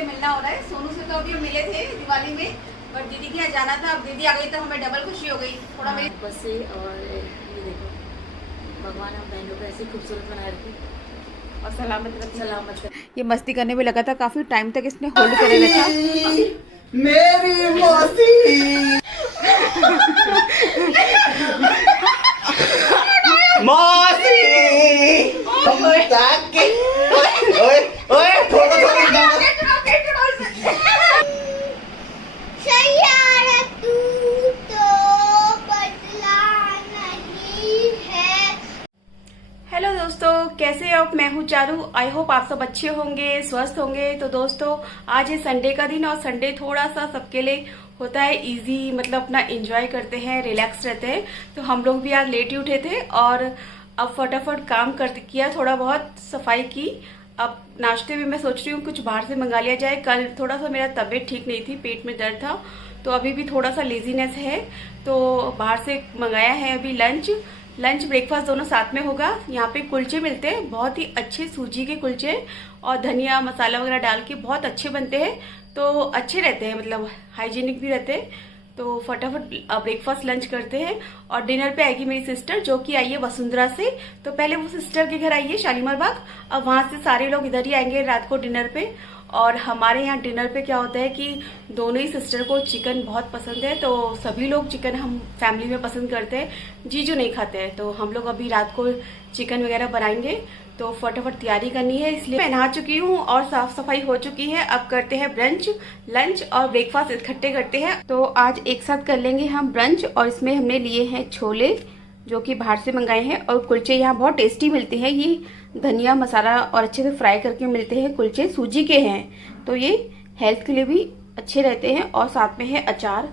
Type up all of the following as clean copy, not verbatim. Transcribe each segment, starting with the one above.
से मिलना हो रहा है। सोनू से तो अभी मिले थे दिवाली में, बट दीदी के यहाँ जाना था। अब दीदी आ गई तो हमें डबल खुशी हो गई थोड़ा। मेरी बस से और ये देखो भगवान हम बहनों को ऐसे खूबसूरत बना रखे और सलामत सलामत कर। ये मस्ती करने में लगा था, काफी टाइम तक इसने होल्ड करे रखा। मेरी मौसी मौसी ओए ओए थोड़ा हेलो दोस्तों, कैसे हैं आप? मैं हूँ चारू। आई होप आप सब अच्छे होंगे, स्वस्थ होंगे। तो दोस्तों आज है संडे का दिन, और संडे थोड़ा सा सबके लिए होता है इजी, मतलब अपना एंजॉय करते हैं, रिलैक्स रहते हैं। तो हम लोग भी आज लेट ही उठे थे और अब फटाफट काम कर किया, थोड़ा बहुत सफाई की। अब नाश्ते में मैं सोच रही हूँ कुछ बाहर से मंगा लिया जाए। कल थोड़ा सा मेरा तबीयत ठीक नहीं थी, पेट में दर्द था, तो अभी भी थोड़ा सा लेजीनेस है, तो बाहर से मंगाया है अभी लंच ब्रेकफास्ट दोनों साथ में होगा। यहाँ पे कुलचे मिलते हैं, बहुत ही अच्छे सूजी के कुलचे, और धनिया मसाला वगैरह डाल के बहुत अच्छे बनते हैं। तो अच्छे रहते हैं, मतलब हाइजीनिक भी रहते हैं। तो फटाफट ब्रेकफास्ट लंच करते हैं। और डिनर पे आएगी मेरी सिस्टर, जो कि आई है वसुंधरा से। तो पहले वो सिस्टर के घर आई है शालीमार बाग, अब वहां से सारे लोग इधर ही आएंगे रात को डिनर पे। और हमारे यहाँ डिनर पे क्या होता है कि दोनों ही सिस्टर को चिकन बहुत पसंद है, तो सभी लोग चिकन हम फैमिली में पसंद करते हैं। जीजू नहीं खाते हैं, तो हम लोग अभी रात को चिकन वगैरह बनाएंगे। तो फटाफट तैयारी करनी है, इसलिए मैं नहा चुकी हूँ और साफ सफाई हो चुकी है। अब करते हैं ब्रंच, लंच और ब्रेकफास्ट इकट्ठे करते हैं। तो आज एक साथ कर लेंगे हम ब्रंच, और इसमें हमने लिए हैं छोले जो कि बाहर से मंगाए हैं, और कुलचे यहाँ बहुत टेस्टी मिलते हैं। ये धनिया मसाला और अच्छे से फ्राई करके मिलते हैं कुलचे, सूजी के हैं, तो ये हेल्थ के लिए भी अच्छे रहते हैं। और साथ में है अचार,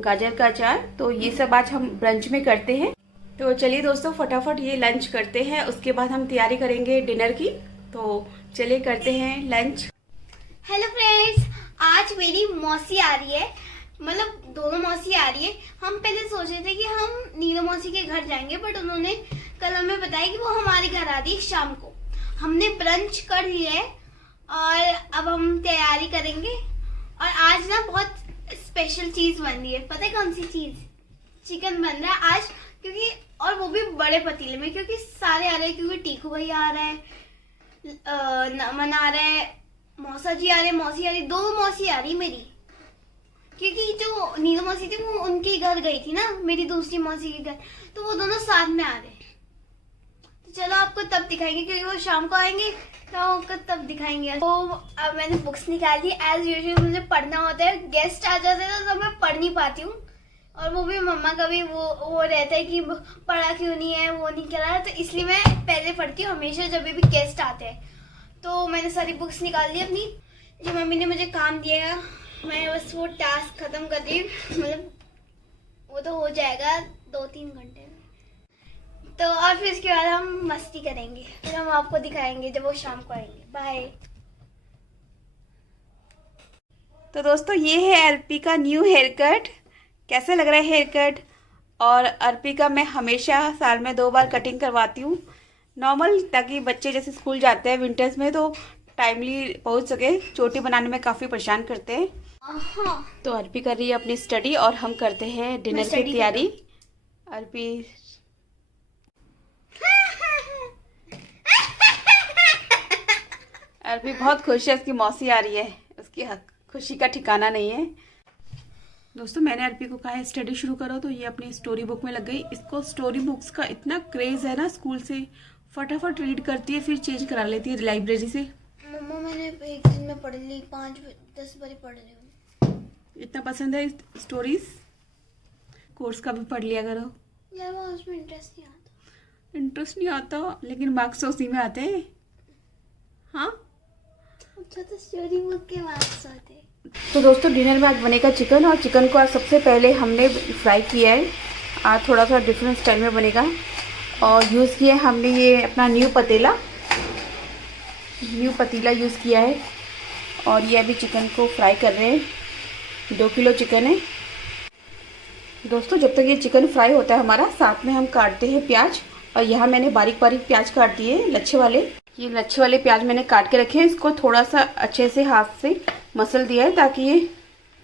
गाजर का अचार। तो ये सब आज हम ब्रंच में करते हैं। तो चलिए दोस्तों फटाफट ये लंच करते हैं, उसके बाद हम तैयारी करेंगे डिनर की। तो चलिए करते हैं लंच। हेलो फ्रेंड्स, आज मेरी मौसी आ रही है, मतलब दोनों मौसी आ रही है। हम पहले सोच रहे थे कि हम नीलू मौसी के घर जाएंगे, बट उन्होंने कल हमें बताया कि वो हमारे घर आ रही है शाम को। हमने ब्रंच कर लिया है और अब हम तैयारी करेंगे। और आज ना बहुत स्पेशल चीज बन रही है, पता है कौन सी चीज? चिकन बन रहा है आज, क्योंकि और वो भी बड़े पतीले में, क्योंकि सारे आ रहे हैं। क्योंकि टीकू भैया आ रहा है, नमन आ रहा है, मौसा जी आ रहे हैं, मौसी आ रही, दो मौसी आ रही मेरी। क्योंकि जो नीलू मौसी थी वो उनके घर गई थी ना, मेरी दूसरी मौसी के घर, तो वो दोनों साथ में आ रहे हैं। तो चलो आपको तब दिखाएंगे, क्योंकि वो शाम को आएंगे तो आपको तब दिखाएंगे। तो अब मैंने बुक्स निकाली, एज यूजुअल मुझे पढ़ना होता है। गेस्ट आ जाते हैं तो मैं पढ़ नहीं पाती हूँ, और वो भी मम्मा का भी वो रहता है कि पढ़ा क्यों नहीं है, वो नहीं करा, तो इसलिए मैं पहले पढ़ती हूँ हमेशा जब भी गेस्ट आते हैं। तो मैंने सारी बुक्स निकाल ली अपनी, जो मम्मी ने मुझे काम दिया है। मैं बस वो टास्क खत्म कर रही हूँ, मतलब वो तो हो जाएगा 2-3 घंटे में। तो और फिर इसके बाद हम मस्ती करेंगे, फिर हम आपको दिखाएंगे जब वो शाम को आएंगे। बाय। तो दोस्तों ये है अर्पी का न्यू हेयर कट। कैसा लग रहा है हेयर कट? और अर्पी का मैं हमेशा साल में 2 बार कटिंग करवाती हूँ नॉर्मल, ताकि बच्चे जैसे स्कूल जाते हैं विंटर्स में तो टाइमली पहुँच सके। चोटी बनाने में काफ़ी परेशान करते हैं। तो अर्पी कर रही है अपनी स्टडी और हम करते हैं डिनर की तैयारी। अर्पी अर्पी बहुत खुश है, उसकी मौसी आ रही है, उसकी खुशी का ठिकाना नहीं है। दोस्तों मैंने अर्पी को कहा है स्टडी शुरू करो, तो ये अपनी स्टोरी बुक में लग गई। इसको स्टोरी बुक्स का इतना क्रेज है ना, स्कूल से फटाफट रीड करती है, फिर चेंज करा लेती है लाइब्रेरी से। मम्मा मैंने एक दिन में पढ़ ली, 5-10 बार पढ़ रही हूँ। इतना पसंद है स्टोरीज, कोर्स का भी पढ़ लिया करो यार। वो उसमें इंटरेस्ट नहीं आता। इंटरेस्ट नहीं आता, लेकिन मार्क्स तो उसी में आते हैं। हाँ अच्छा, तो स्टोरी बुक के मार्क्स आते हैं। तो दोस्तों डिनर में आज बनेगा चिकन, और चिकन को आज सबसे पहले हमने फ्राई किया है। आज थोड़ा सा डिफरेंट स्टाइल में बनेगा, और यूज़ किया है हमने ये अपना न्यू पतीला यूज़ किया है। और ये अभी चिकन को फ्राई कर रहे हैं। 2 किलो चिकन है दोस्तों। जब तक ये चिकन फ्राई होता है हमारा, साथ में हम काटते हैं प्याज। और यहाँ मैंने बारीक बारीक प्याज काट दिए, लच्छे वाले। ये लच्छे वाले प्याज मैंने काट के रखे हैं। इसको थोड़ा सा अच्छे से हाथ से मसल दिया है ताकि ये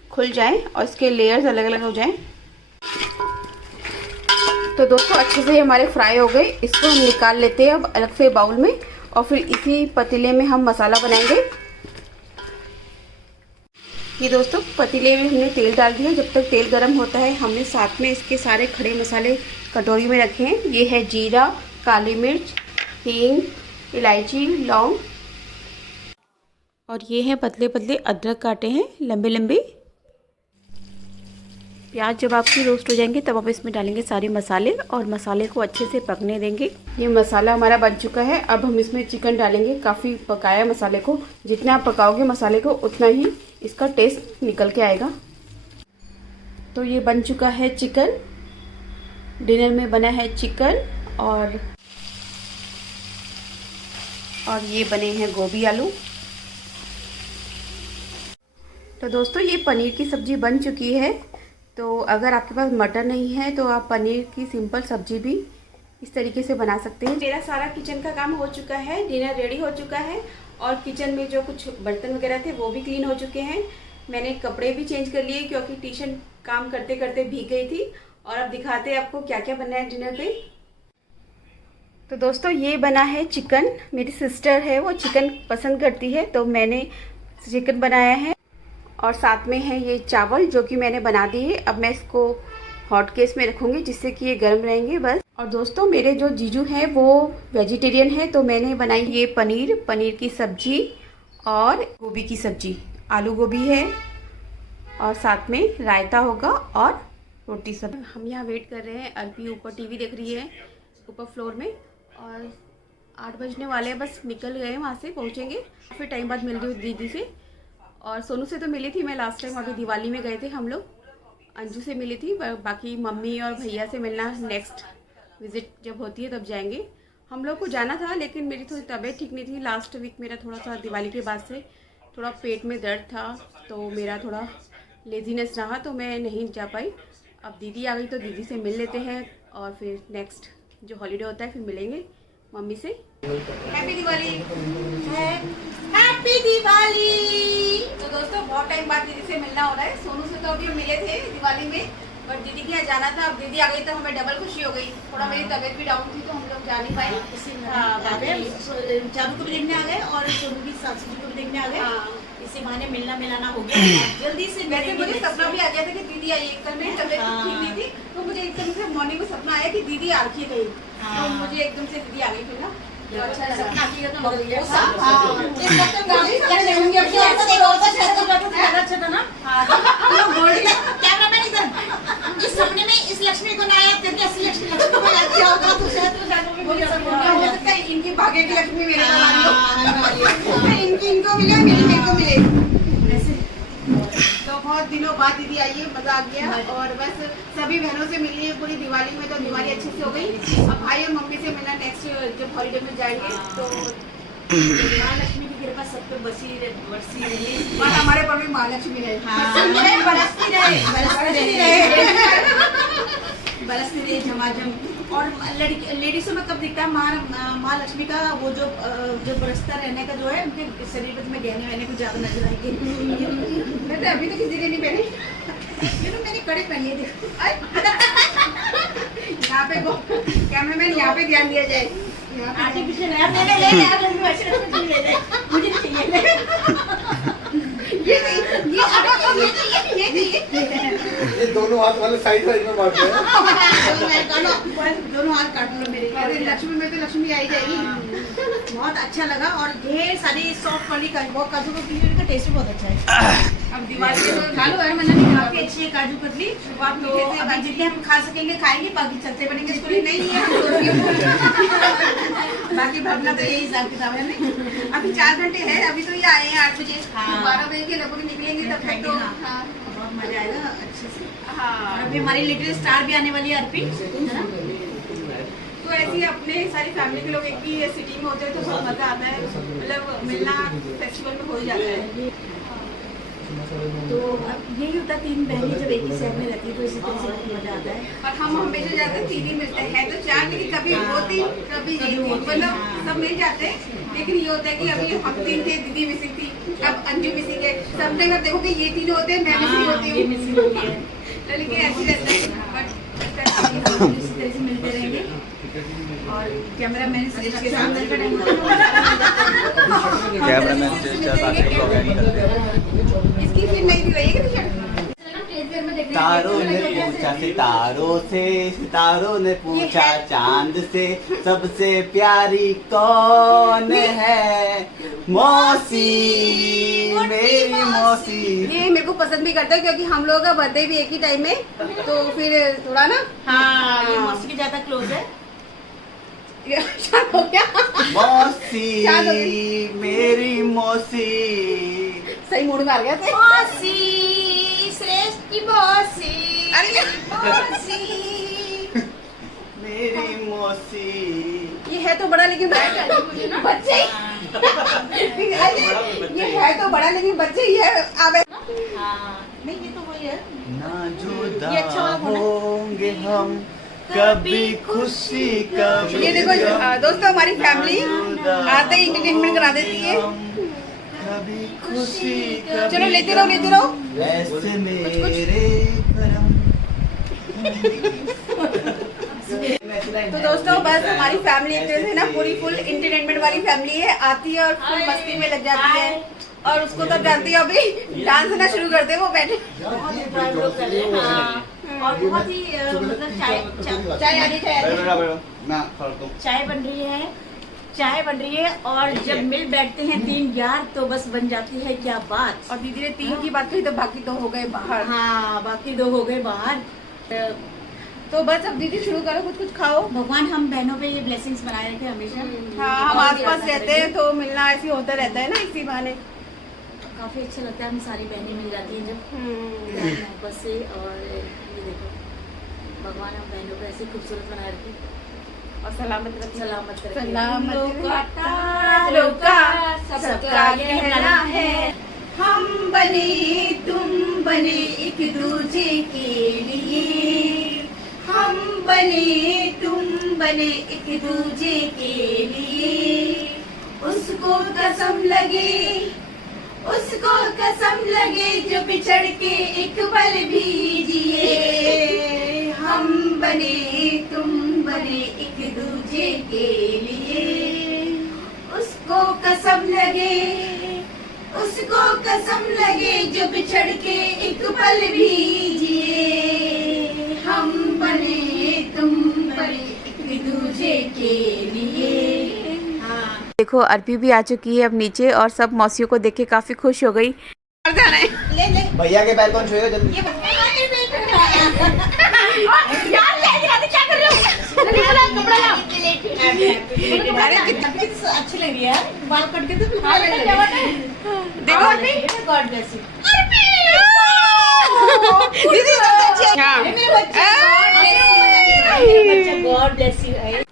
खुल जाए और इसके लेयर्स अलग अलग हो जाएं। तो दोस्तों अच्छे से हमारे फ्राई हो गए, इसको हम निकाल लेते हैं अब अलग से बाउल में और फिर इसी पतीले में हम मसाला बनाएंगे। ये दोस्तों पतीले में हमने तेल डाल दिया। जब तक तेल गर्म होता है हमने साथ में इसके सारे खड़े मसाले कटोरी में रखे हैं। ये है जीरा, काली मिर्च, हींग, इलायची, लौंग और ये है पतले पतले अदरक काटे हैं लंबे लंबे। प्याज जब आपकी रोस्ट हो जाएंगे तब आप इसमें डालेंगे सारे मसाले और मसाले को अच्छे से पकने देंगे। ये मसाला हमारा बन चुका है। अब हम इसमें चिकन डालेंगे। काफ़ी पकाया मसाले को, जितना आप पकाओगे मसाले को उतना ही इसका टेस्ट निकल के आएगा। तो ये बन चुका है चिकन, डिनर में बना है चिकन और ये बने हैं गोभी आलू। तो दोस्तों ये पनीर की सब्जी बन चुकी है। तो अगर आपके पास मटर नहीं है तो आप पनीर की सिंपल सब्जी भी इस तरीके से बना सकते हैं। मेरा सारा किचन का काम हो चुका है, डिनर रेडी हो चुका है और किचन में जो कुछ बर्तन वगैरह थे वो भी क्लीन हो चुके हैं। मैंने कपड़े भी चेंज कर लिए क्योंकि टी शर्ट काम करते करते भीग गई थी। और अब दिखाते हैं आपको क्या क्या बनना है डिनर पे। तो दोस्तों ये बना है चिकन। मेरी सिस्टर है वो चिकन पसंद करती है तो मैंने चिकन बनाया है और साथ में है ये चावल जो कि मैंने बना दिए। अब मैं इसको हॉट केस में रखूँगी जिससे कि ये गर्म रहेंगे बस। और दोस्तों मेरे जो जीजू हैं वो वेजिटेरियन है तो मैंने बनाई ये पनीर की सब्जी और गोभी की सब्जी, आलू गोभी है और साथ में रायता होगा और रोटी सब। हम यहाँ वेट कर रहे हैं। अर्पी ऊपर टीवी देख रही है ऊपर फ्लोर में और 8 बजने वाले हैं, बस निकल गए वहाँ से, पहुँचेंगे। फिर टाइम बाद मिल रही हूँ दीदी से और सोनू से तो मिली थी मैं लास्ट टाइम, अभी दिवाली में गए थे हम लोग। अंजू से मिली थी, बाकी मम्मी और भैया से मिलना नेक्स्ट विजिट जब होती है तब जाएंगे। हम लोग को जाना था लेकिन मेरी थोड़ी तबीयत ठीक नहीं थी। लास्ट वीक मेरा थोड़ा सा दिवाली के बाद से थोड़ा पेट में दर्द था तो मेरा थोड़ा लेजीनेस रहा तो मैं नहीं जा पाई। अब दीदी आ गई तो दीदी से मिल लेते हैं और फिर नेक्स्ट जो हॉलीडे होता है फिर मिलेंगे मम्मी से। हैप्पी दिवाली। हैप्पी दिवाली। तो दोस्तों बहुत टाइम बाद दीदी से मिलना हो रहा है। सोनू से तो अभी मिले थे दिवाली में बट दीदी के यहाँ जाना था। अब दीदी आ गई तो हमें डबल खुशी हो गई। थोड़ा मेरी तबीयत भी डाउन थी तो हम लोग जा नहीं पाए। चारू को भी देखने आ गए और सोनू की सासू जी को भी देखने आ गए। इसी बहाने मिलना मिलाना हो गया। जल्दी से वैसे मुझे सपना भी आ गया था कि दीदी आई। कल मेरी तबीयत ठीक नहीं थी तो मुझे एकदम से मॉर्निंग में सपना आया कि दीदी आ रही है कहीं तो मुझे एकदम से दीदी आ गई फिर ना। अच्छा सपना आती तो बदल गया। इस सपने में इस लक्ष्मी को ना आया करके असली लक्ष्मी को क्या होगा तो शायद हो सकता है इनकी भाग्य की लक्ष्मी मेरे इनको मिले मेरे को मिले। तो बहुत दिनों बाद दीदी आई है, मजा आ गया और बस सभी बहनों से मिली है पूरी दिवाली में। तो दिवाली अच्छे से हो गई। अब भाई और मम्मी से मिलना नेक्स्ट जब हॉलीडे में जाएंगे तो महालक्ष्मी की कृपा सब पे बरसी रही और हमारे पर भी महालक्ष्मी रहे। बरसती रहे झमाझम। और लेडीजों में कब दिखता है महालक्ष्मी का वो जो बरसता रहने का जो है उनके शरीर में गहने वहने कुछ ज्यादा नजर आएंगे। मैं तो अभी तो किसी ने नहीं पहनी। तो मैंने कड़ी पहनी है देखो। यहाँ पे कैमरामैन यहाँ पे ध्यान दिया जाए। आर्टिफिशियल है मैंने ले लिया मुझे चाहिए। ये दोनों हाथ वाले साइड में मारते हैं। दोनों हाथ काट लो मेरे। अरे लक्ष्मी में तो लक्ष्मी आई जाएगी। बहुत अच्छा लगा और ढेर सारी सॉफ्ट वाली काजू कतली का टेस्ट बहुत अच्छा है। अब दिवाली के तो खा लो है मतलब काफी अच्छी है काजू कतली। तो अभी जितने हम खा सकेंगे खाएंगे, बाकी चलते बनेंगे। स्कूल नहीं है बाकी भावना तो यही हिसाब किताब है नहीं। अभी 4 घंटे है, अभी तो ये आए हैं 8 बजे। 12 बजे के लगभग निकलेंगे तब तक तो बहुत मजा आएगा अच्छे से। हाँ अभी हमारी लिटिल स्टार भी आने वाली है अर्पी, है ना? तो ऐसे ही अपने सारी फैमिली के लोग एक ही सिटी में होते हैं तो बहुत मजा आता है। मतलब मिलना फेस्टिवल में हो ही जाता है। तो अब यही होता है 3 बहनें जब एक ही शहर में रहती है तो इसी तरह से बहुत मजा आता है। और हम हमेशा जाते हैं 3 ही मिलते हैं तो 4 लेकिन कभी 2-3 कभी 1 मतलब सब मिल जाते हैं। लेकिन ये होता है कि अभी हम 3 थे, दीदी मिसिंग थी, अब अंजू मिसिंग है, सब घूमते घर देखोगे ये तीन होते हैं, मैं मिसिंग होती हूँ, लेकिन ऐसे रहता है। बट इस तरह से मिलते रहेंगे और कैमरा मैन सुरेश के साथ इसकी फिर नहीं थी वही तारों ने पूछा सितारों ने पूछा चांद से सबसे प्यारी कौन है? मौसी, मेरी मौसी। ये मेरे को पसंद भी करता है क्योंकि हम लोगों का बर्थडे भी एक ही टाइम में, तो फिर थोड़ा ना हाँ ये मौसी के ज्यादा क्लोज है। हो गया मौसी, मेरी मौसी। सही मूड में आ गया थे। मौसी श्रेष्ठ की मौसी, अरे मौसी मेरी मौसी। ये है तो बड़ा लेकिन बच्चे ये है तो बड़ा लेकिन बच्चे ये आवे नहीं ये तो वही है। ना जुदा ये अच्छा वाला फोन है। होंगे हम कभी खुशी कभी ये देखो दोस्तों हमारी फैमिली आते ही एंटरटेनमेंट करा देती है। कभी खुशी कभी चलो लेते रहो ऐसे मेरे करम। तो दोस्तों बस हमारी फैमिली एक तरह से ना पूरी फुल एंटरटेनमेंट वाली फैमिली है, आती है और फुल मस्ती में लग जाती है। और उसको तो जानती है अभी डांस करना शुरू कर दे वो बैठे। और बहुत ही मतलब चाय आ रही चाय बन रही है और जब मिल बैठते हैं तीन यार तो बस बन जाती है क्या बात। और दीदी ने 3 की बात कही तो बाकी 2 हो गए बाहर। हाँ बाकी 2 हो गए बाहर। तो बस अब दीदी शुरू करो, कुछ खाओ। भगवान हम बहनों पे ये ब्लेसिंग्स बनाए रखे हमेशा। हाँ हम आसपास रहते हैं तो मिलना ऐसे होता रहता है ना इसी बहाने। काफी अच्छा लगता है, हम सारी बहनें मिल जाती हैं जब मोहब्बत से। और ये देखो भगवान हम बहनों को ऐसे खूबसूरत बनाए रखे और सलामत रखे। सलामत रखे। सलामत तारों का सबका कहना है हम बने तुम बने एक दूजे के लिए, हम बने तुम बने एक दूजे के लिए। उसको कसम लगे जो बिछड़ के एक पल भी जिए। हम बने तुम बने एक दूजे के लिए। उसको कसम लगे जो बिछड़ के एक पल भी जिए। हम बने तुम बने एक दूजे के लिए। देखो अर्पी भी आ चुकी है अब नीचे और सब मौसियों को देख के काफी खुश हो गई। भैया के पैर कौन छुएगा जल्दी? अरे कितना अच्छी लग रही है बाल कट के तो देखो गॉड ब्लेस यू दीदी गॉड ब्लेस यू।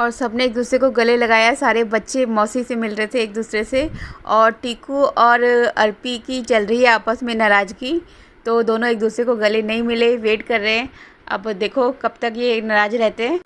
और सबने एक दूसरे को गले लगाया। सारे बच्चे मौसी से मिल रहे थे एक दूसरे से। और टीकू और अर्पी की चल रही है आपस में नाराज़गी, तो दोनों एक दूसरे को गले नहीं मिले, वेट कर रहे हैं। अब देखो कब तक ये नाराज़ रहते हैं।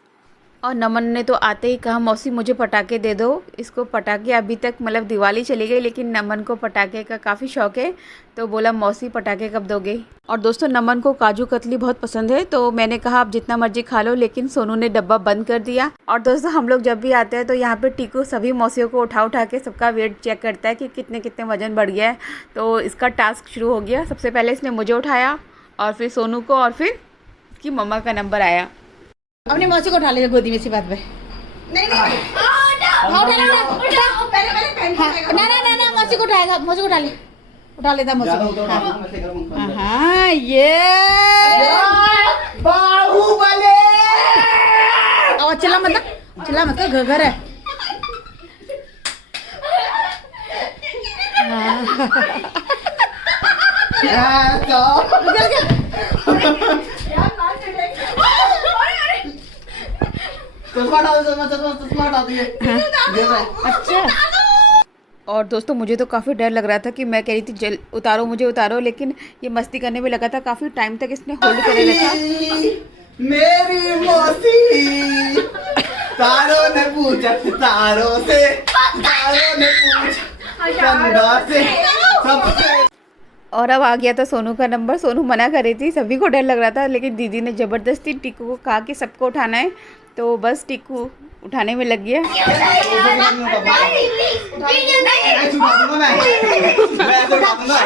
और नमन ने तो आते ही कहा मौसी मुझे पटाखे दे दो। इसको पटाखे अभी तक मतलब दिवाली चली गई लेकिन नमन को पटाखे का काफ़ी शौक़ है, तो बोला मौसी पटाखे कब दोगे। और दोस्तों नमन को काजू कतली बहुत पसंद है, तो मैंने कहा आप जितना मर्जी खा लो, लेकिन सोनू ने डब्बा बंद कर दिया। और दोस्तों हम लोग जब भी आते हैं तो यहाँ पे टीकू सभी मौसियों को उठा के सबका वेट चेक करता है कि कितने वजन बढ़ गया है। तो इसका टास्क शुरू हो गया। सबसे पहले इसने मुझे उठाया और फिर सोनू को और फिर इसकी मम्मा का नंबर आया। अपनी मौसी को उठा ले गोदी में, इसी बात पे। नहीं ना मौसी को उठाएगा, मौसी को उठा लेता मौसी को। हाँ ये बाहुबली। और चला मत घर है। अच्छा। और दोस्तों मुझे तो काफ़ी डर लग रहा था कि मैं कह रही थी उतारो मुझे उतारो, लेकिन ये मस्ती करने में लगा था। काफ़ी टाइम तक इसने होल्ड करे रखा। मेरी मौसी तारों ने पूछा सितारों से, तारों ने पूछा चंदा से, सबसे। और अब आ गया था सोनू का नंबर। सोनू मना कर रही थी, सभी को डर लग रहा था, लेकिन दीदी ने ज़बरदस्ती टिक्कू को कहा कि सबको उठाना है, तो बस टिक्कू उठाने में लग गया। मैं ऐसे उठा दूंगा, ठीक है, ऐसे उठा दूंगा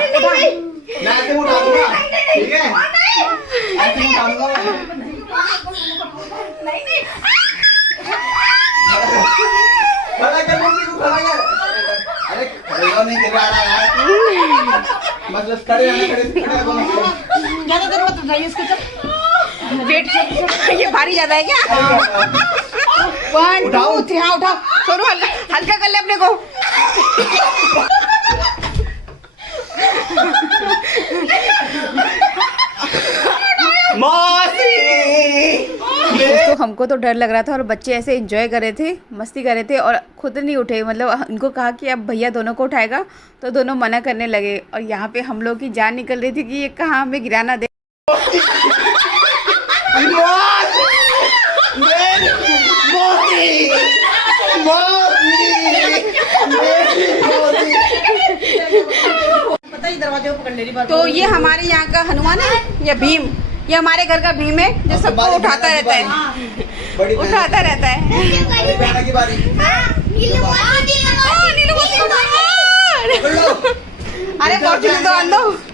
खड़ा कर मम्मी को, खड़ा कर। अरे खड़ा नहीं कर रहा यार, बस खड़े ज़्यादा देर मत उठाइए इसको, वेट ये भारी ज़्यादा है क्या? 1 2 3 हाँ उठाओ। सोनू हल्का कर ले अपने को। तो हमको तो डर लग रहा था और बच्चे ऐसे एंजॉय कर रहे थे, मस्ती कर रहे थे और खुद नहीं उठे। मतलब इनको कहा कि अब भैया दोनों को उठाएगा, तो दोनों मना करने लगे। और यहाँ पे हम लोग की जान निकल रही थी कि ये कहाँ हमें गिराना दे। दरवाजे को पकड़ ले रही बात। तो ये हमारे यहाँ का हनुमान है या भीम, ये हमारे घर का भीम है जो सबको उठाता रहता है, उठाता रहता है। की बारी। अरे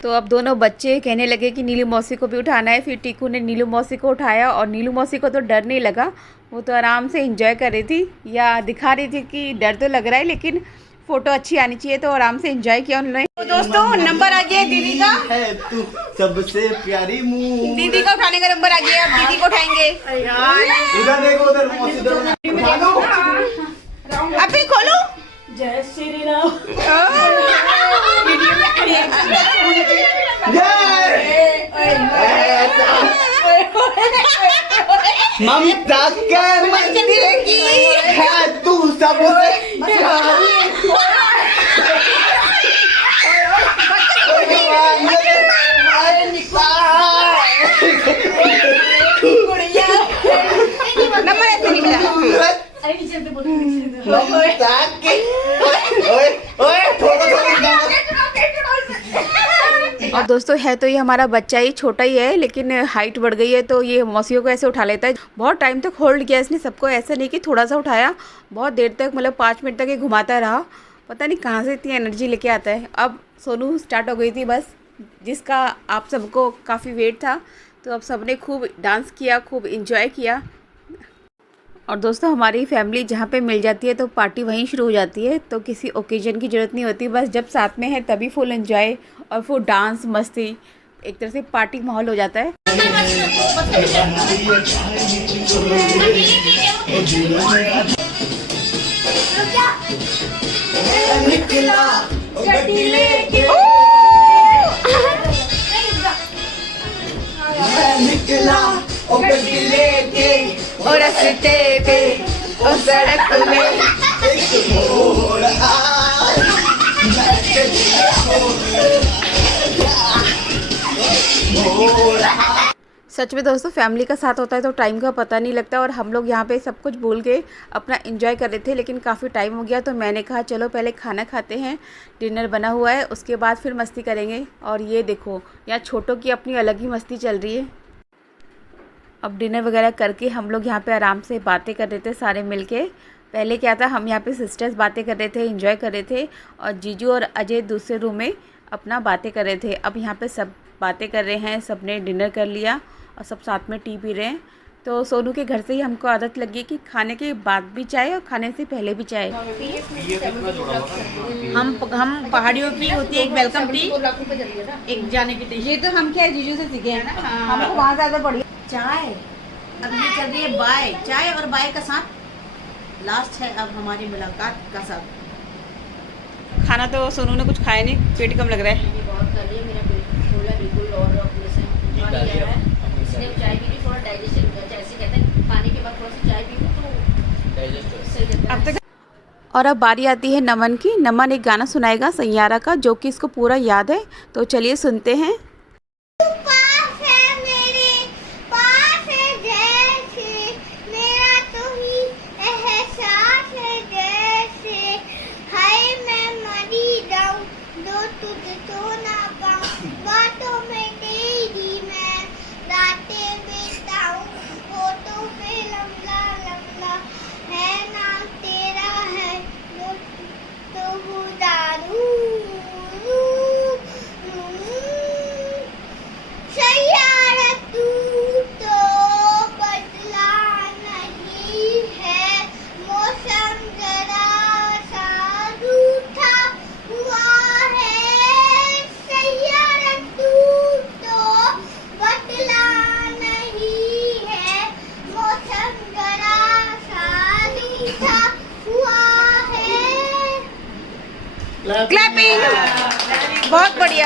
तो अब दोनों बच्चे कहने लगे कि नीलू मौसी को भी उठाना है। फिर टीकू ने नीलू मौसी को उठाया और नीलू मौसी को तो डर नहीं लगा, वो तो आराम से एंजॉय कर रही थी, या दिखा रही थी कि डर तो लग रहा है लेकिन फोटो अच्छी आनी चाहिए, तो आराम से एंजॉय किया उन्होंने। तो दोस्तों नंबर आ गया दीदी का, है तू सबसे प्यारी मुँह। दीदी का उठाने का नंबर आ गया, अब दीदी को उठाएंगे। उधर देखो, उधर मौसी उधर। अभी खोलो। जय श्री राम। ममता के मंदिर की है तू सबसे प्यारी। नंबर ऐसे निकला। ममता के ओए थोड़ा और दोस्तों है तो ये हमारा बच्चा ही छोटा ही है, लेकिन हाइट बढ़ गई है तो ये मौसियों को ऐसे उठा लेता है। बहुत टाइम तक होल्ड किया इसने सबको, ऐसा नहीं कि थोड़ा सा उठाया, बहुत देर तक, मतलब 5 मिनट तक ये घुमाता रहा। पता नहीं कहाँ से इतनी एनर्जी लेके आता है। अब सोनू स्टार्ट हो गई थी बस, जिसका आप सबको काफ़ी वेट था, तो अब सबने खूब डांस किया, खूब इंजॉय किया। और दोस्तों हमारी फैमिली जहाँ पे मिल जाती है तो पार्टी वहीं शुरू हो जाती है, तो किसी ओकेजन की ज़रूरत नहीं होती, बस जब साथ में है तभी फुल एंजॉय और फुल डांस मस्ती, एक तरह से पार्टी माहौल हो जाता है। और रास्ते पे और सड़क में सच में दोस्तों फैमिली का साथ होता है तो टाइम का पता नहीं लगता। और हम लोग यहाँ पे सब कुछ भूल के अपना एंजॉय कर रहे थे, लेकिन काफ़ी टाइम हो गया तो मैंने कहा चलो पहले खाना खाते हैं, डिनर बना हुआ है, उसके बाद फिर मस्ती करेंगे। और ये देखो यहाँ छोटों की अपनी अलग ही मस्ती चल रही है। अब डिनर वगैरह करके हम लोग यहाँ पे आराम से बातें कर रहे थे सारे मिलके। पहले क्या था, हम यहाँ पे सिस्टर्स बातें कर रहे थे, एंजॉय कर रहे थे, और जीजू और अजय दूसरे रूम में अपना बातें कर रहे थे। अब यहाँ पे सब बातें कर रहे हैं, सब ने डिनर कर लिया और सब साथ में टी पी रहे हैं। तो सोनू के घर से ही हमको आदत लगी कि खाने के बाद भी चाय और खाने से पहले भी चाय। हम पहाड़ियों की होती है एक वेलकम टी, एक जाने की टी। ये तो हम क्या जीजू से सीखे हैं ना, हमको वहाँ ज़्यादा बढ़िया। चाय अब ये चल रही है बाय, चाय और बाय का साथ लास्ट है अब हमारी मुलाकात का साथ। खाना तो सोनू ने कुछ खाया नहीं, पेट कम लग रहा है। बहुत कर लिया, मेरा पेट फूला बिल्कुल और अपने से खाना गया है। इसलिए चाय पी ली, थोड़ा डाइजेशन हो गया, जैसे कहते हैं खाने के बाद थोड़ा सा चाय पी लो तो डाइजेस्ट सही रहता है। और अब बारी आती है नमन की। नमन एक गाना सुनाएगा सैयारा का, जो कि इसको पूरा याद है, तो चलिए सुनते हैं।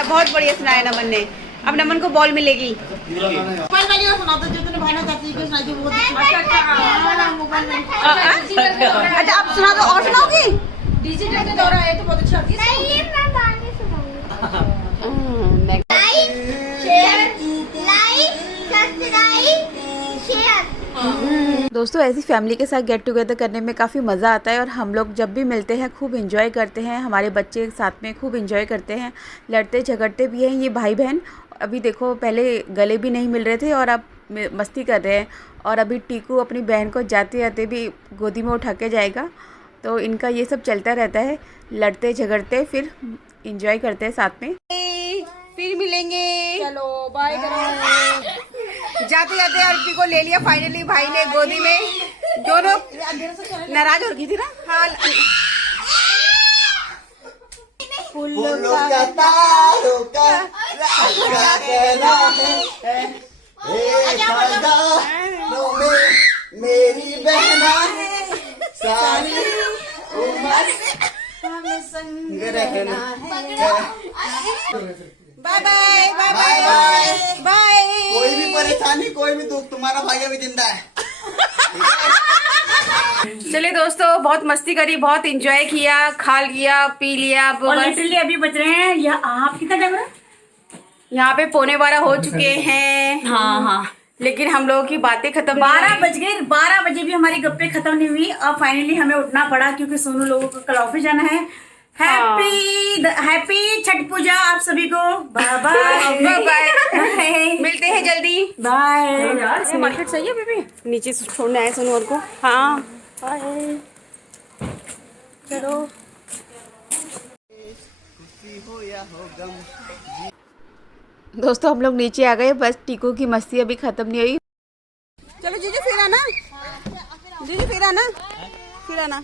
बहुत बढ़िया सुनाया नमन ने। अब नमन को बॉल मिलेगी। अच्छा आप सुना दो, और सुनाओगी? डिजिटल का दौरा है तो बहुत अच्छा होती है। नहीं, मैं गाने सुनाऊंगी। Like subscribe share. दोस्तों ऐसी फैमिली के साथ गेट टुगेदर करने में काफ़ी मज़ा आता है और हम लोग जब भी मिलते हैं खूब एंजॉय करते हैं। हमारे बच्चे साथ में खूब एंजॉय करते हैं, लड़ते झगड़ते भी हैं ये भाई बहन। अभी देखो पहले गले भी नहीं मिल रहे थे और अब मस्ती कर रहे हैं। और अभी टीकू अपनी बहन को जाते जाते भी गोदी में उठा के जाएगा। तो इनका ये सब चलता रहता है, लड़ते झगड़ते फिर एंजॉय करते हैं साथ में। फिर मिलेंगे। चलो बाय करो। जाते जाते अर्पी को ले लिया फाइनली भाई ने गोदी में। दोनों नाराज हो गई थी ना। हाँ फूलों का तारों का राजा कहना है, खजानों में मेरी बहना है, सारी उम्र हमें संग रहना है। Bye bye bye bye bye bye. कोई भी परेशानी कोई भी दुख, तुम्हारा भाई अभी जिंदा है। चलिए दोस्तों बहुत मस्ती करी, बहुत एंजॉय किया, खा लिया पी लिया। अब और बस लिटरली अभी बच रहे हैं या आप कितना टाइम है? यहाँ पे 11:15 हो चुके हैं। हाँ लेकिन हम लोगों की बातें खत्म 12 बज गए। 12 बजे भी हमारी गप्पे खत्म नहीं हुई। अब फाइनली हमें उठना पड़ा क्योंकि सोनू लोगों को कल ऑफिस जाना है। हैप्पी छठ पूजा आप सभी को। Bye bye. मिलते हैं जल्दी। बाय। मार्केट सही है बेबी, नीचे से छोड़ने आए सोनू और को। हाँ बाय। चलो दोस्तों हम लोग नीचे आ गए, बस टीकू की मस्ती अभी खत्म नहीं हुई। चलो जीजू फिर आना, जीजू फिर आना, फिर आना।